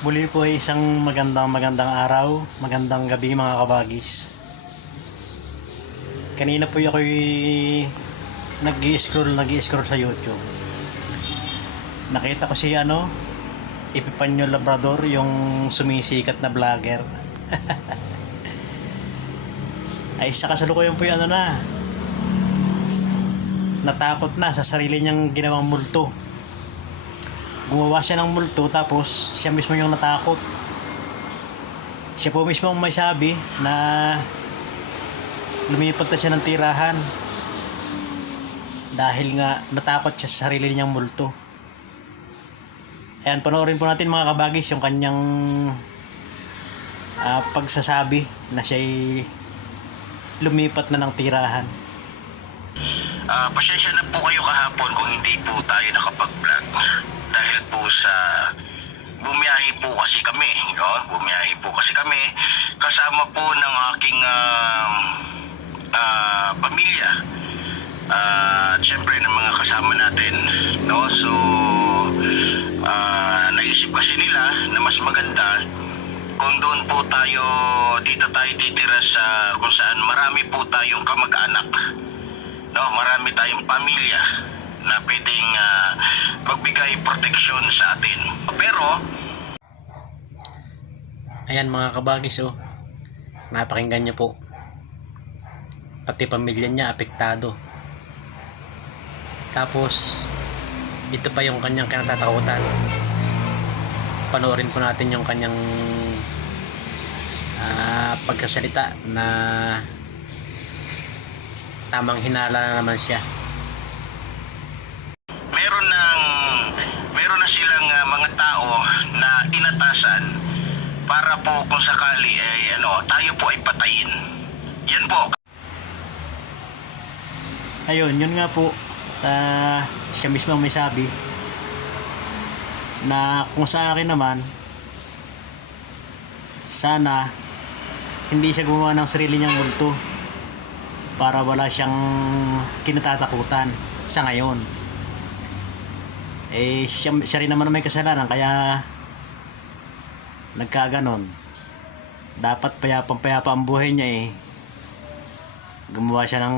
Muli po ay isang magandang araw, magandang gabi mga kabagis. Kanina po ako'y nag-i-scroll sa YouTube. Nakita ko si Epipanyo Labrador, yung sumisikat na vlogger. Ay sa kasalukuyan po yung natakot na sa sarili niyang ginawang multo. Gumawa siya ng multo tapos siya mismo yung natakot. Siya po mismo ang may sabi na lumipat na siya ng tirahan dahil nga natakot siya sa sarili niyang multo. Ayan, panoorin po natin mga kabagis yung kanyang pagsasabi na siya'y lumipat na ng tirahan. Pasensya na po kayo kahapon kung hindi po tayo nakapag-vlog dahil po sa bumiyahe po kasi kami, kasama po ng aking pamilya at syempre ng mga kasama natin, no? So naisip kasi nila na mas maganda kung doon po dito tayo titira sa kung saan marami po tayong kamag-anak, no? Marami tayong pamilya na pwedeng magbigay proteksyon sa atin. Pero ayan mga kabagis, napakinggan niyo po, pati pamilya niya apektado. Tapos ito pa yung kanyang kinatatakutan. Panoorin po natin yung kanyang pagkasalita na tamang hinala na naman siya. meron na silang mga tao na inatasan para po kung sakali tayo po ay patayin. Yan po. Ayun, yun nga po, siya mismo may sabi na kung sa akin naman, sana hindi siya gumawa ng sarili niyang multo para wala siyang kinatatakutan sa ngayon. Siya rin naman may kasalanan kaya nagkaganon. Dapat payapa ang buhay niya gumawa siya ng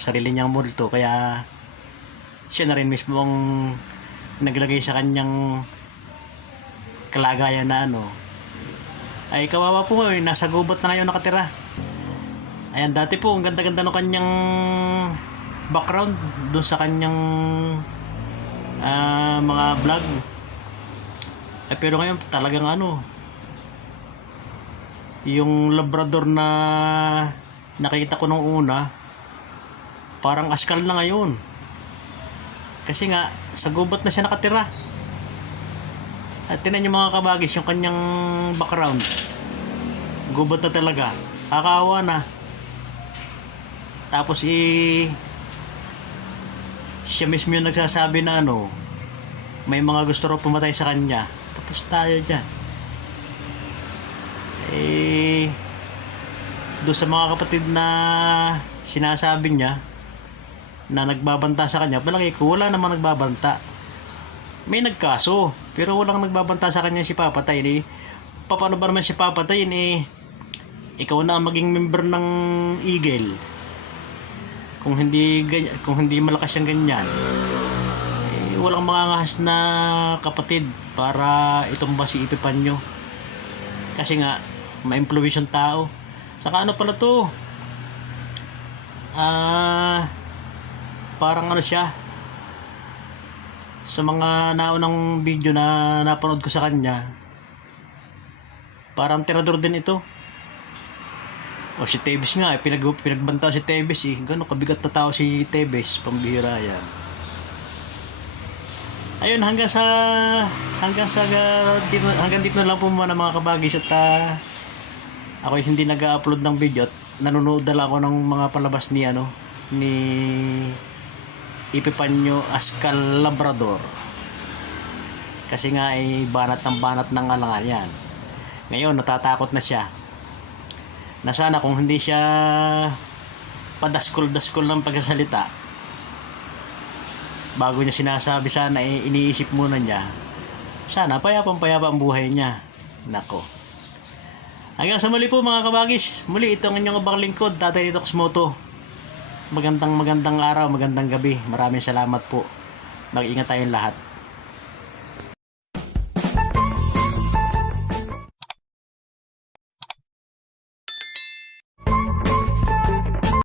sarili niyang multo, kaya siya na rin mismo ang naglagay sa kanyang kalagayan na ay kawawa po nasa gubat na ngayon nakatira. Ayan, dati po ang ganda-ganda ng kanyang background doon sa kanyang mga vlog. Pero ngayon talagang yung Labrador na nakikita ko nung una, parang askal na ngayon. Kasi nga sa gubat na siya nakatira. At tingnan niyo mga kabagis yung kanyang background. Gubat na talaga. Kakawa na. Tapos siya mismo yung nagsasabi na may mga gusto raw pumatay sa kanya. Tapos tayo dyan. Doon sa mga kapatid na sinasabi niya na nagbabanta sa kanya, palagi ko wala namang nagbabanta. May nagkaso, pero walang nagbabanta sa kanya si papatayin. Paano ba naman si papatayin ikaw na maging member ng Eagle? Kung hindi malakas yung ganyan, walang mangangahas na kapatid para itumba si Epipanyo. Kasi nga ma-influence yung tao. Saka pala to, parang siya sa mga naunang video na napanood ko sa kanya, parang tirador din ito. O si Tevez nga, pinagbanta si Tevez gano'ng kabigat na tao si Tevez, pambihira yan. Ayun, hanggang dito na lang po muna mga kabagis. At ako hindi nag-upload ng video at nanonood na lang ako ng mga palabas ni Epipanyo Askal Labrador. Kasi nga banat ng alangan yan. Ngayon natatakot na siya. Na sana kung hindi siya padaskol ng pagsasalita, bago niya sinasabi, sana iniisip muna niya Sana payapang-payapa ang buhay niya. Nako. Hanggang sa muli po mga kabagis. Muli ito ang inyong abang lingkod, Tatay Ditox Moto. Magandang araw, magandang gabi. Maraming salamat po. Mag-ingat tayong lahat.